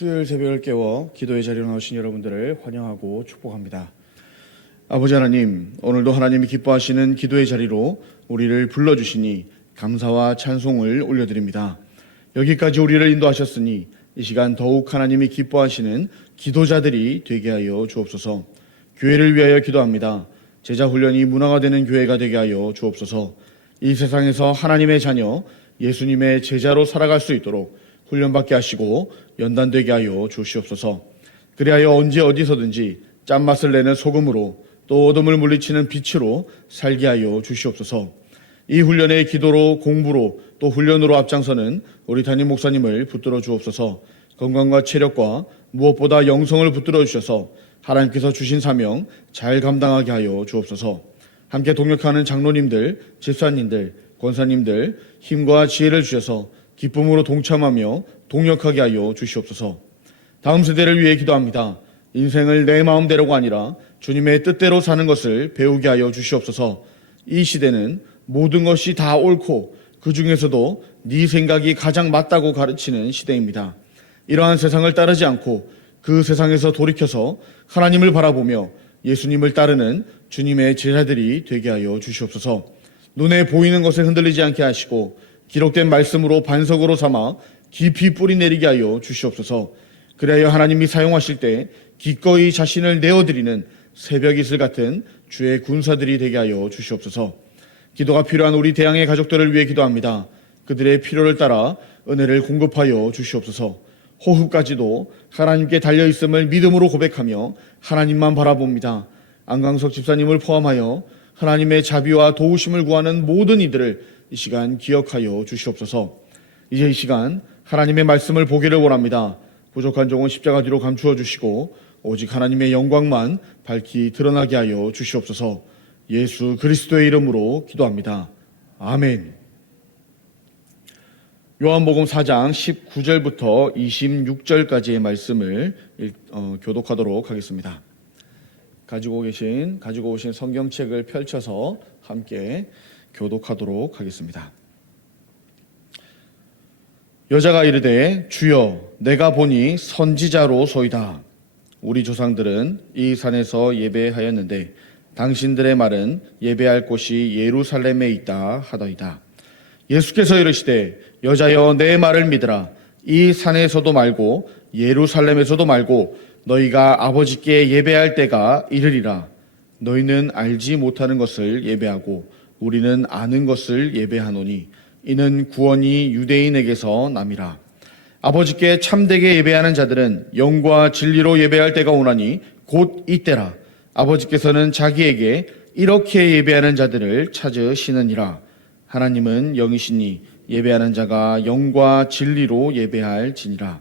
수요일 새벽을 깨워 기도의 자리로 나오신 여러분들을 환영하고 축복합니다. 아버지 하나님, 오늘도 하나님이 기뻐하시는 기도의 자리로 우리를 불러주시니 감사와 찬송을 올려드립니다. 여기까지 우리를 인도하셨으니 이 시간 더욱 하나님이 기뻐하시는 기도자들이 되게 하여 주옵소서. 교회를 위하여 기도합니다. 제자 훈련이 문화가 되는 교회가 되게 하여 주옵소서. 이 세상에서 하나님의 자녀, 예수님의 제자로 살아갈 수 있도록 훈련받게 하시고 연단되게 하여 주시옵소서. 그리하여 언제 어디서든지 짠맛을 내는 소금으로 또 어둠을 물리치는 빛으로 살게 하여 주시옵소서. 이 훈련의 기도로 공부로 또 훈련으로 앞장서는 우리 담임 목사님을 붙들어 주옵소서. 건강과 체력과 무엇보다 영성을 붙들어 주셔서 하나님께서 주신 사명 잘 감당하게 하여 주옵소서. 함께 동역하는 장로님들, 집사님들, 권사님들 힘과 지혜를 주셔서 기쁨으로 동참하며 동역하게 하여 주시옵소서. 다음 세대를 위해 기도합니다. 인생을 내 마음대로가 아니라 주님의 뜻대로 사는 것을 배우게 하여 주시옵소서. 이 시대는 모든 것이 다 옳고 그 중에서도 네 생각이 가장 맞다고 가르치는 시대입니다. 이러한 세상을 따르지 않고 그 세상에서 돌이켜서 하나님을 바라보며 예수님을 따르는 주님의 제자들이 되게 하여 주시옵소서. 눈에 보이는 것에 흔들리지 않게 하시고 기록된 말씀으로 반석으로 삼아 깊이 뿌리 내리게 하여 주시옵소서. 그래야 하나님이 사용하실 때 기꺼이 자신을 내어드리는 새벽 이슬 같은 주의 군사들이 되게 하여 주시옵소서. 기도가 필요한 우리 대양의 가족들을 위해 기도합니다. 그들의 필요를 따라 은혜를 공급하여 주시옵소서. 호흡까지도 하나님께 달려있음을 믿음으로 고백하며 하나님만 바라봅니다. 안강석 집사님을 포함하여 하나님의 자비와 도우심을 구하는 모든 이들을 이 시간 기억하여 주시옵소서. 이제 이 시간 하나님의 말씀을 보기를 원합니다. 부족한 종은 십자가 뒤로 감추어 주시고 오직 하나님의 영광만 밝히 드러나게 하여 주시옵소서. 예수 그리스도의 이름으로 기도합니다. 아멘. 요한복음 4장 19절부터 26절까지의 말씀을 교독하도록 하겠습니다. 가지고 오신 성경책을 펼쳐서 함께 교독하도록 하겠습니다. 여자가 이르되 주여 내가 보니 선지자로소이다. 우리 조상들은 이 산에서 예배하였는데 당신들의 말은 예배할 곳이 예루살렘에 있다 하더이다. 예수께서 이르시되 여자여 내 말을 믿으라. 이 산에서도 말고 예루살렘에서도 말고 너희가 아버지께 예배할 때가 이르리라. 너희는 알지 못하는 것을 예배하고 우리는 아는 것을 예배하노니 이는 구원이 유대인에게서 남이라. 아버지께 참되게 예배하는 자들은 영과 진리로 예배할 때가 오나니 곧 이때라. 아버지께서는 자기에게 이렇게 예배하는 자들을 찾으시느니라. 하나님은 영이시니 예배하는 자가 영과 진리로 예배할지니라.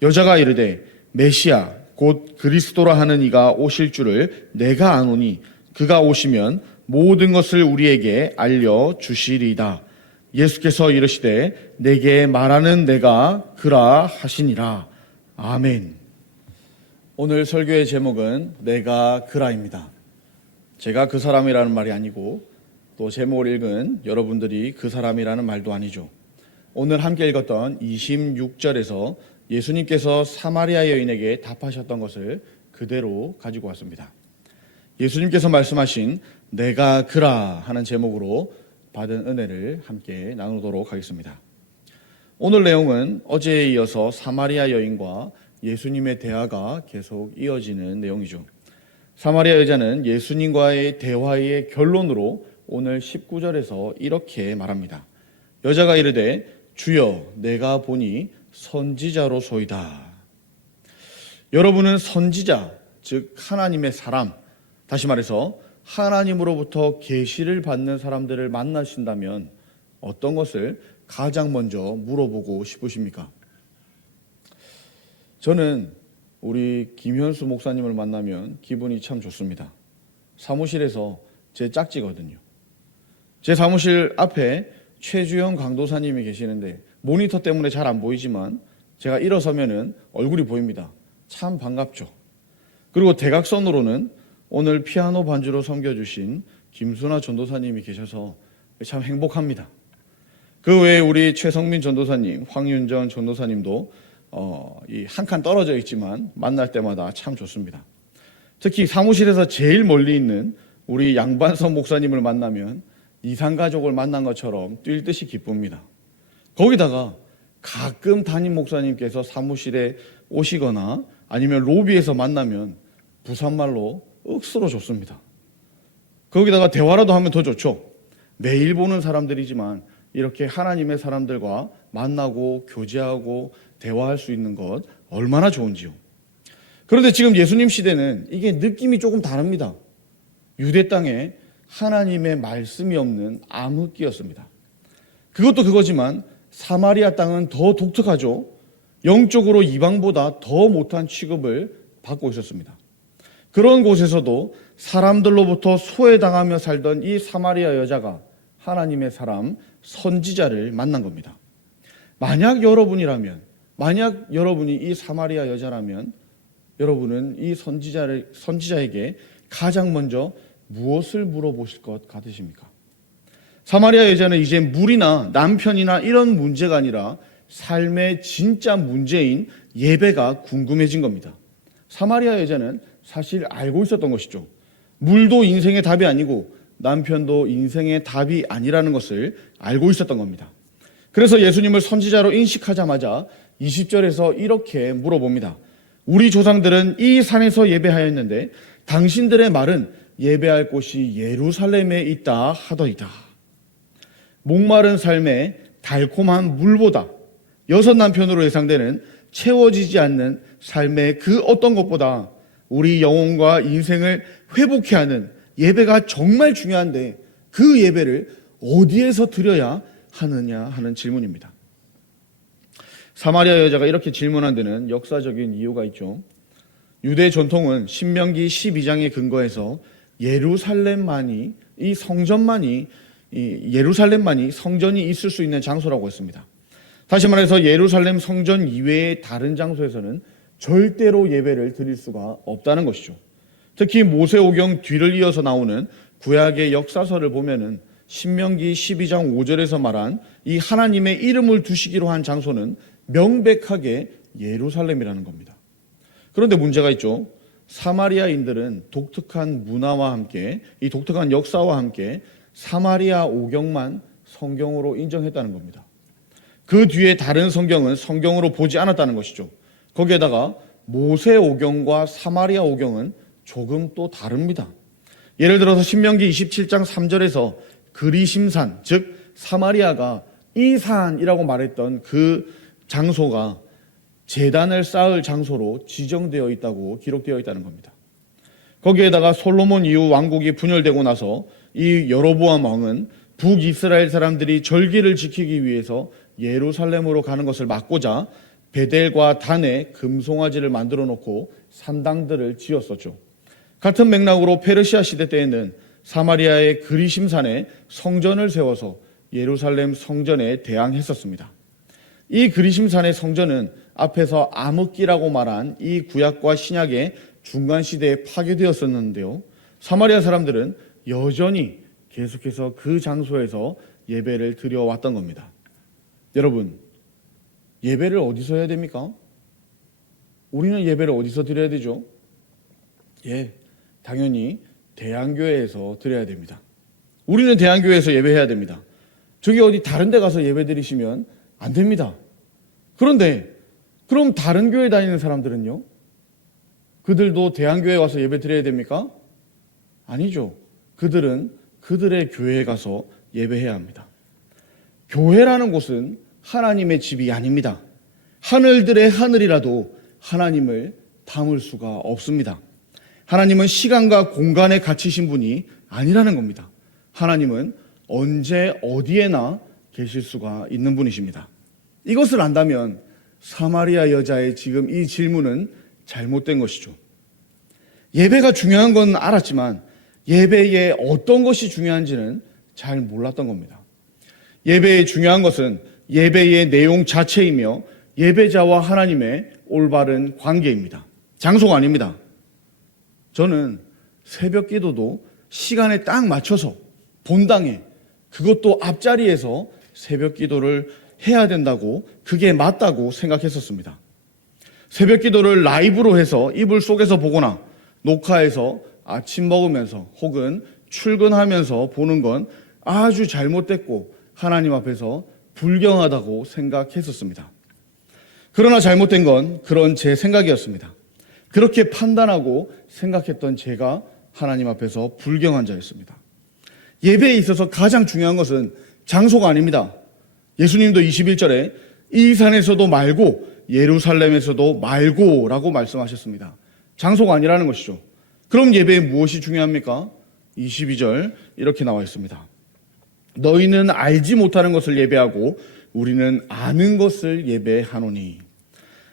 여자가 이르되 메시아 곧 그리스도라 하는 이가 오실 줄을 내가 아노니 그가 오시면 모든 것을 우리에게 알려주시리이다. 예수께서 이르시되 내게 말하는 내가 그라 하시니라. 아멘. 오늘 설교의 제목은 내가 그라입니다. 제가 그 사람이라는 말이 아니고 또 제목을 읽은 여러분들이 그 사람이라는 말도 아니죠. 오늘 함께 읽었던 26절에서 예수님께서 사마리아 여인에게 답하셨던 것을 그대로 가지고 왔습니다. 예수님께서 말씀하신 내가 그라 하는 제목으로 받은 은혜를 함께 나누도록 하겠습니다. 오늘 내용은 어제에 이어서 사마리아 여인과 예수님의 대화가 계속 이어지는 내용이죠. 사마리아 여자는 예수님과의 대화의 결론으로 오늘 19절에서 이렇게 말합니다. 여자가 이르되 주여 내가 보니 선지자로소이다. 여러분은 선지자, 즉 하나님의 사람, 다시 말해서 하나님으로부터 계시를 받는 사람들을 만나신다면 어떤 것을 가장 먼저 물어보고 싶으십니까? 저는 우리 김현수 목사님을 만나면 기분이 참 좋습니다. 사무실에서 제 짝지거든요. 제 사무실 앞에 최주영 강도사님이 계시는데 모니터 때문에 잘 안 보이지만 제가 일어서면은 얼굴이 보입니다. 참 반갑죠. 그리고 대각선으로는 오늘 피아노 반주로 섬겨주신 김순아 전도사님이 계셔서 참 행복합니다. 그 외에 우리 최성민 전도사님, 황윤정 전도사님도 이 한 칸 떨어져 있지만 만날 때마다 참 좋습니다. 특히 사무실에서 제일 멀리 있는 우리 양반선 목사님을 만나면 이산가족을 만난 것처럼 뛸 듯이 기쁩니다. 거기다가 가끔 담임 목사님께서 사무실에 오시거나 아니면 로비에서 만나면 부산말로 억수로 좋습니다. 거기다가 대화라도 하면 더 좋죠. 매일 보는 사람들이지만 이렇게 하나님의 사람들과 만나고 교제하고 대화할 수 있는 것 얼마나 좋은지요. 그런데 지금 예수님 시대는 이게 느낌이 조금 다릅니다. 유대 땅에 하나님의 말씀이 없는 암흑기였습니다. 그것도 그거지만 사마리아 땅은 더 독특하죠. 영적으로 이방보다 더 못한 취급을 받고 있었습니다. 그런 곳에서도 사람들로부터 소외당하며 살던 이 사마리아 여자가 하나님의 사람 선지자를 만난 겁니다. 만약 여러분이 이 사마리아 여자라면 여러분은 이 선지자에게 가장 먼저 무엇을 물어보실 것 같으십니까? 사마리아 여자는 이제 물이나 남편이나 이런 문제가 아니라 삶의 진짜 문제인 예배가 궁금해진 겁니다. 사마리아 여자는 사실 알고 있었던 것이죠. 물도 인생의 답이 아니고 남편도 인생의 답이 아니라는 것을 알고 있었던 겁니다. 그래서 예수님을 선지자로 인식하자마자 20절에서 이렇게 물어봅니다. 우리 조상들은 이 산에서 예배하였는데 당신들의 말은 예배할 곳이 예루살렘에 있다 하더이다. 목마른 삶에 달콤한 물보다 여섯 남편으로 예상되는 채워지지 않는 삶의 그 어떤 것보다 우리 영혼과 인생을 회복해 하는 예배가 정말 중요한데 그 예배를 어디에서 드려야 하느냐 하는 질문입니다. 사마리아 여자가 이렇게 질문한 데는 역사적인 이유가 있죠. 유대 전통은 신명기 12장에 근거해서 예루살렘만이 성전이 있을 수 있는 장소라고 했습니다. 다시 말해서 예루살렘 성전 이외의 다른 장소에서는 절대로 예배를 드릴 수가 없다는 것이죠. 특히 모세오경 뒤를 이어서 나오는 구약의 역사서를 보면은 신명기 12장 5절에서 말한 이 하나님의 이름을 두시기로 한 장소는 명백하게 예루살렘이라는 겁니다. 그런데 문제가 있죠. 사마리아인들은 독특한 문화와 함께 이 독특한 역사와 함께 사마리아 오경만 성경으로 인정했다는 겁니다. 그 뒤에 다른 성경은 성경으로 보지 않았다는 것이죠. 거기에다가 모세 오경과 사마리아 오경은 조금 또 다릅니다. 예를 들어서 신명기 27장 3절에서 그리심산, 즉 사마리아가 이 산이라고 말했던 그 장소가 제단을 쌓을 장소로 지정되어 있다고 기록되어 있다는 겁니다. 거기에다가 솔로몬 이후 왕국이 분열되고 나서 이 여로보암 왕은 북이스라엘 사람들이 절기를 지키기 위해서 예루살렘으로 가는 것을 막고자 베델과 단에 금송아지를 만들어 놓고 산당들을 지었었죠. 같은 맥락으로 페르시아 시대 때에는 사마리아의 그리심산에 성전을 세워서 예루살렘 성전에 대항했었습니다. 이 그리심산의 성전은 앞에서 암흑기라고 말한 이 구약과 신약의 중간 시대에 파괴되었었는데요. 사마리아 사람들은 여전히 계속해서 그 장소에서 예배를 드려왔던 겁니다. 여러분, 예배를 어디서 해야 됩니까? 우리는 예배를 어디서 드려야 되죠? 당연히 대안교회에서 드려야 됩니다. 우리는 대안교회에서 예배해야 됩니다. 저기 어디 다른 데 가서 예배 드리시면 안 됩니다. 그런데 그럼 다른 교회 다니는 사람들은요? 그들도 대안교회에 와서 예배 드려야 됩니까? 아니죠. 그들은 그들의 교회에 가서 예배해야 합니다. 교회라는 곳은 하나님의 집이 아닙니다. 하늘들의 하늘이라도 하나님을 담을 수가 없습니다. 하나님은 시간과 공간에 갇히신 분이 아니라는 겁니다. 하나님은 언제 어디에나 계실 수가 있는 분이십니다. 이것을 안다면 사마리아 여자의 지금 이 질문은 잘못된 것이죠. 예배가 중요한 건 알았지만 예배에 어떤 것이 중요한지는 잘 몰랐던 겁니다. 예배의 중요한 것은 예배의 내용 자체이며 예배자와 하나님의 올바른 관계입니다. 장소가 아닙니다. 저는 새벽 기도도 시간에 딱 맞춰서 본당에 그것도 앞자리에서 새벽 기도를 해야 된다고 그게 맞다고 생각했었습니다. 새벽 기도를 라이브로 해서 이불 속에서 보거나 녹화해서 아침 먹으면서 혹은 출근하면서 보는 건 아주 잘못됐고 하나님 앞에서 불경하다고 생각했었습니다. 그러나 잘못된 건 그런 제 생각이었습니다. 그렇게 판단하고 생각했던 제가 하나님 앞에서 불경한 자였습니다. 예배에 있어서 가장 중요한 것은 장소가 아닙니다. 예수님도 21절에 이 산에서도 말고 예루살렘에서도 말고라고 말씀하셨습니다. 장소가 아니라는 것이죠. 그럼 예배에 무엇이 중요합니까? 22절 이렇게 나와 있습니다. 너희는 알지 못하는 것을 예배하고 우리는 아는 것을 예배하노니.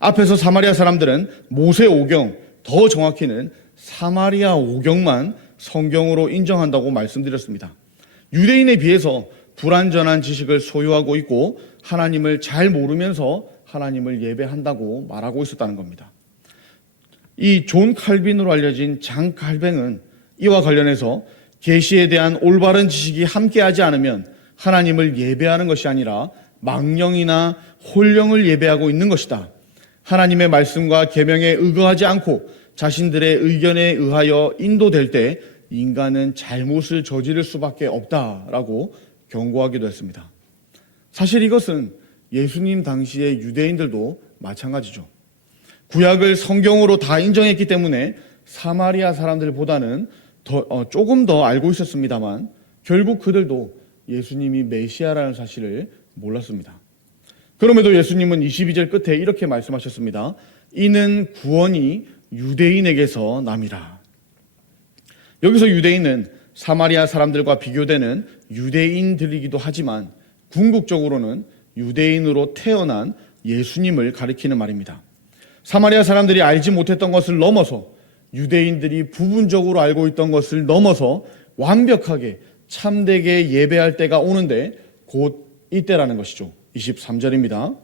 앞에서 사마리아 사람들은 모세 오경, 더 정확히는 사마리아 오경만 성경으로 인정한다고 말씀드렸습니다. 유대인에 비해서 불완전한 지식을 소유하고 있고 하나님을 잘 모르면서 하나님을 예배한다고 말하고 있었다는 겁니다. 이 존 칼빈으로 알려진 장 칼뱅은 이와 관련해서 계시에 대한 올바른 지식이 함께하지 않으면 하나님을 예배하는 것이 아니라 망령이나 홀령을 예배하고 있는 것이다. 하나님의 말씀과 계명에 의거하지 않고 자신들의 의견에 의하여 인도될 때 인간은 잘못을 저지를 수밖에 없다라고 경고하기도 했습니다. 사실 이것은 예수님 당시의 유대인들도 마찬가지죠. 구약을 성경으로 다 인정했기 때문에 사마리아 사람들보다는 조금 더 알고 있었습니다만 결국 그들도 예수님이 메시아라는 사실을 몰랐습니다. 그럼에도 예수님은 22절 끝에 이렇게 말씀하셨습니다. 이는 구원이 유대인에게서 남이라. 여기서 유대인은 사마리아 사람들과 비교되는 유대인들이기도 하지만 궁극적으로는 유대인으로 태어난 예수님을 가리키는 말입니다. 사마리아 사람들이 알지 못했던 것을 넘어서 유대인들이 부분적으로 알고 있던 것을 넘어서 완벽하게 참되게 예배할 때가 오는데 곧 이때라는 것이죠. 23절입니다.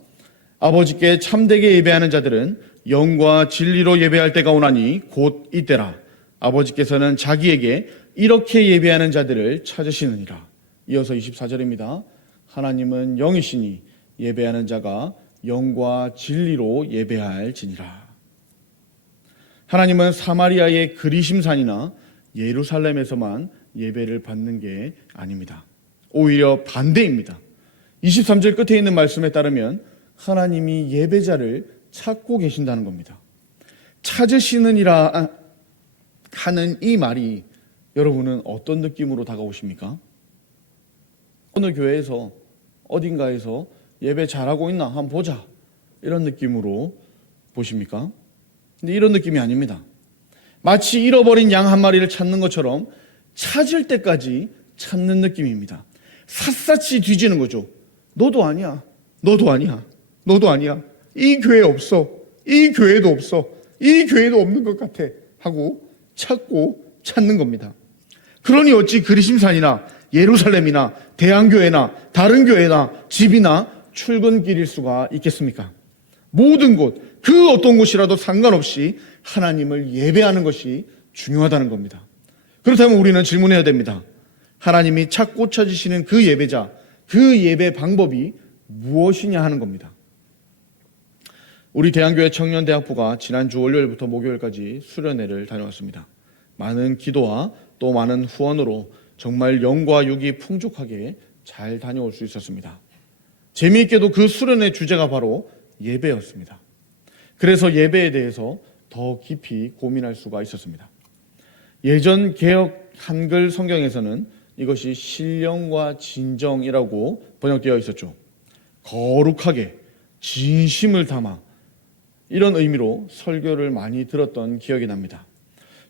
아버지께 참되게 예배하는 자들은 영과 진리로 예배할 때가 오나니 곧 이때라. 아버지께서는 자기에게 이렇게 예배하는 자들을 찾으시느니라. 이어서 24절입니다. 하나님은 영이시니 예배하는 자가 영과 진리로 예배할지니라. 하나님은 사마리아의 그리심산이나 예루살렘에서만 예배를 받는 게 아닙니다. 오히려 반대입니다. 23절 끝에 있는 말씀에 따르면 하나님이 예배자를 찾고 계신다는 겁니다. 찾으시느니라 하는 이 말이 여러분은 어떤 느낌으로 다가오십니까? 어느 교회에서 어딘가에서 예배 잘하고 있나 한번 보자 이런 느낌으로 보십니까? 근데 이런 느낌이 아닙니다. 마치 잃어버린 양 한 마리를 찾는 것처럼 찾을 때까지 찾는 느낌입니다. 샅샅이 뒤지는 거죠. 너도 아니야. 너도 아니야. 너도 아니야. 이 교회 없어. 이 교회도 없어. 이 교회도 없는 것 같아. 하고 찾고 찾는 겁니다. 그러니 어찌 그리심산이나 예루살렘이나 대한교회나 다른 교회나 집이나 출근길일 수가 있겠습니까? 모든 곳, 그 어떤 곳이라도 상관없이 하나님을 예배하는 것이 중요하다는 겁니다. 그렇다면 우리는 질문해야 됩니다. 하나님이 찾고 찾으시는 그 예배자, 그 예배 방법이 무엇이냐 하는 겁니다. 우리 대한교회 청년대학부가 지난주 월요일부터 목요일까지 수련회를 다녀왔습니다. 많은 기도와 또 많은 후원으로 정말 영과 육이 풍족하게 잘 다녀올 수 있었습니다. 재미있게도 그 수련회 주제가 바로 예배였습니다. 그래서 예배에 대해서 더 깊이 고민할 수가 있었습니다. 예전 개역 한글 성경에서는 이것이 신령과 진정이라고 번역되어 있었죠. 거룩하게 진심을 담아 이런 의미로 설교를 많이 들었던 기억이 납니다.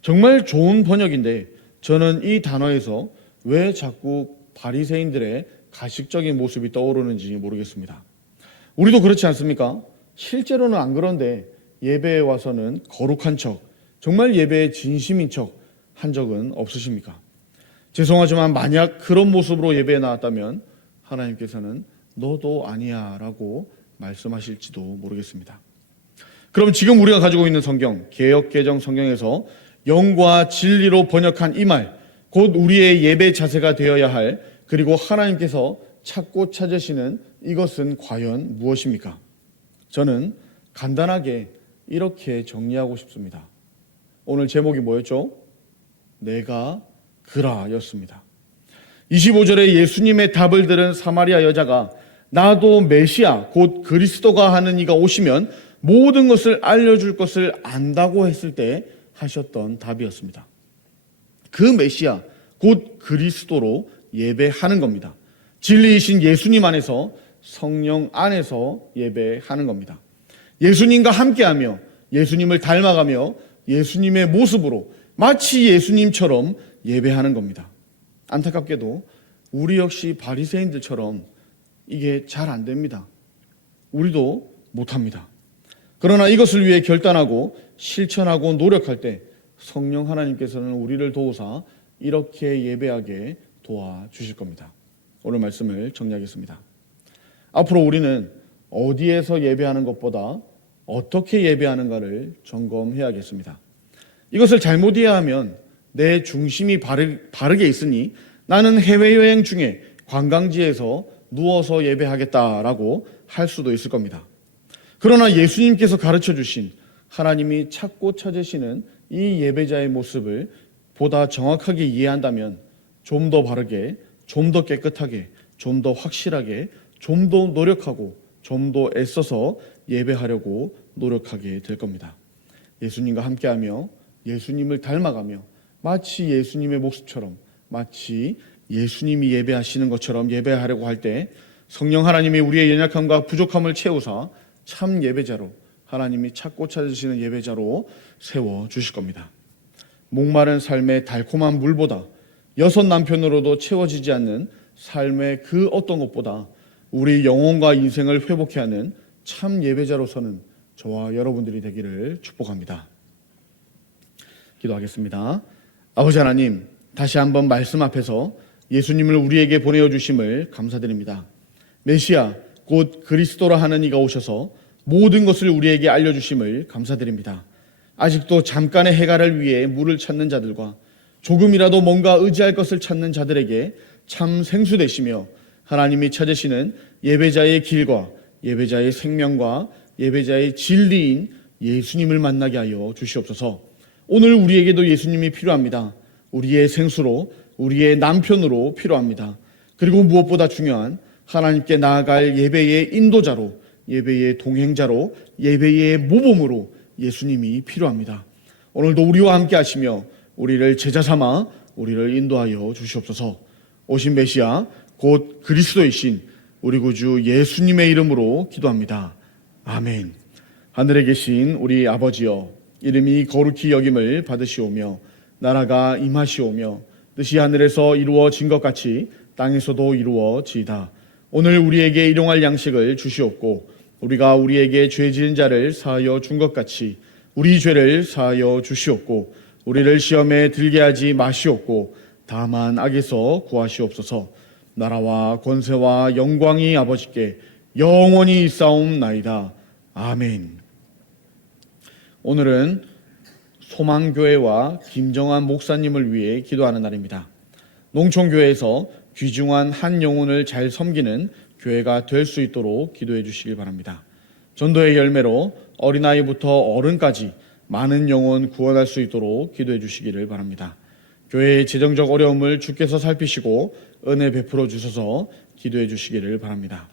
정말 좋은 번역인데 저는 이 단어에서 왜 자꾸 바리새인들의 가식적인 모습이 떠오르는지 모르겠습니다. 우리도 그렇지 않습니까? 실제로는 안 그런데 예배에 와서는 거룩한 척, 정말 예배에 진심인 척 한 적은 없으십니까? 죄송하지만 만약 그런 모습으로 예배에 나왔다면 하나님께서는 너도 아니야 라고 말씀하실지도 모르겠습니다. 그럼 지금 우리가 가지고 있는 성경, 개역개정 성경에서 영과 진리로 번역한 이 말, 곧 우리의 예배 자세가 되어야 할, 그리고 하나님께서 찾고 찾으시는 이것은 과연 무엇입니까? 저는 간단하게 이렇게 정리하고 싶습니다. 오늘 제목이 뭐였죠? 내가 그라였습니다. 25절에 예수님의 답을 들은 사마리아 여자가 나도 메시아 곧 그리스도가 하는 이가 오시면 모든 것을 알려줄 것을 안다고 했을 때 하셨던 답이었습니다. 그 메시아 곧 그리스도로 예배하는 겁니다. 진리이신 예수님 안에서 성령 안에서 예배하는 겁니다. 예수님과 함께하며 예수님을 닮아가며 예수님의 모습으로 마치 예수님처럼 예배하는 겁니다. 안타깝게도 우리 역시 바리새인들처럼 이게 잘 안 됩니다. 우리도 못합니다. 그러나 이것을 위해 결단하고 실천하고 노력할 때 성령 하나님께서는 우리를 도우사 이렇게 예배하게 도와주실 겁니다. 오늘 말씀을 정리하겠습니다. 앞으로 우리는 어디에서 예배하는 것보다 어떻게 예배하는가를 점검해야겠습니다. 이것을 잘못 이해하면 내 중심이 바르게 있으니 나는 해외여행 중에 관광지에서 누워서 예배하겠다라고 할 수도 있을 겁니다. 그러나 예수님께서 가르쳐 주신 하나님이 찾고 찾으시는 이 예배자의 모습을 보다 정확하게 이해한다면 좀 더 바르게, 좀 더 깨끗하게, 좀 더 확실하게, 좀 더 노력하고 좀 더 애써서 예배하려고 노력하게 될 겁니다. 예수님과 함께하며 예수님을 닮아가며 마치 예수님의 모습처럼 마치 예수님이 예배하시는 것처럼 예배하려고 할 때 성령 하나님이 우리의 연약함과 부족함을 채우사 참 예배자로 하나님이 찾고 찾으시는 예배자로 세워주실 겁니다. 목마른 삶의 달콤한 물보다 6 남편으로도 채워지지 않는 삶의 그 어떤 것보다 우리 영혼과 인생을 회복케 하는 참 예배자로서는 저와 여러분들이 되기를 축복합니다. 기도하겠습니다. 아버지 하나님, 다시 한번 말씀 앞에서 예수님을 우리에게 보내어 주심을 감사드립니다. 메시아 곧 그리스도라 하는 이가 오셔서 모든 것을 우리에게 알려주심을 감사드립니다. 아직도 잠깐의 해갈을 위해 물을 찾는 자들과 조금이라도 뭔가 의지할 것을 찾는 자들에게 참 생수되시며 하나님이 찾으시는 예배자의 길과 예배자의 생명과 예배자의 진리인 예수님을 만나게 하여 주시옵소서. 오늘 우리에게도 예수님이 필요합니다. 우리의 생수로, 우리의 남편으로 필요합니다. 그리고 무엇보다 중요한 하나님께 나아갈 예배의 인도자로, 예배의 동행자로, 예배의 모범으로 예수님이 필요합니다. 오늘도 우리와 함께 하시며 우리를 제자 삼아 우리를 인도하여 주시옵소서. 오신 메시아 곧 그리스도이신 우리 구주 예수님의 이름으로 기도합니다. 아멘. 하늘에 계신 우리 아버지여, 이름이 거룩히 여김을 받으시오며 나라가 임하시오며 뜻이 하늘에서 이루어진 것 같이 땅에서도 이루어지이다. 오늘 우리에게 일용할 양식을 주시옵고 우리가 우리에게 죄 지은 자를 사하여 준 것 같이 우리 죄를 사하여 주시옵고 우리를 시험에 들게 하지 마시옵고 다만 악에서 구하시옵소서. 나라와 권세와 영광이 아버지께 영원히 있사옵나이다. 아멘. 오늘은 소망교회와 김정환 목사님을 위해 기도하는 날입니다. 농촌교회에서 귀중한 한 영혼을 잘 섬기는 교회가 될 수 있도록 기도해 주시길 바랍니다. 전도의 열매로 어린아이부터 어른까지 많은 영혼 구원할 수 있도록 기도해 주시기를 바랍니다. 교회의 재정적 어려움을 주께서 살피시고 은혜 베풀어 주셔서 기도해 주시기를 바랍니다.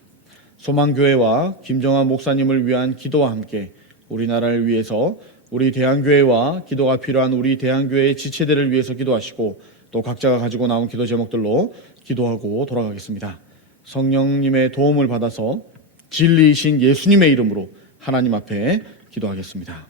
소망교회와 김정환 목사님을 위한 기도와 함께 우리나라를 위해서 우리 대한교회와 기도가 필요한 우리 대한교회의 지체들을 위해서 기도하시고 또 각자가 가지고 나온 기도 제목들로 기도하고 돌아가겠습니다. 성령님의 도움을 받아서 진리이신 예수님의 이름으로 하나님 앞에 기도하겠습니다.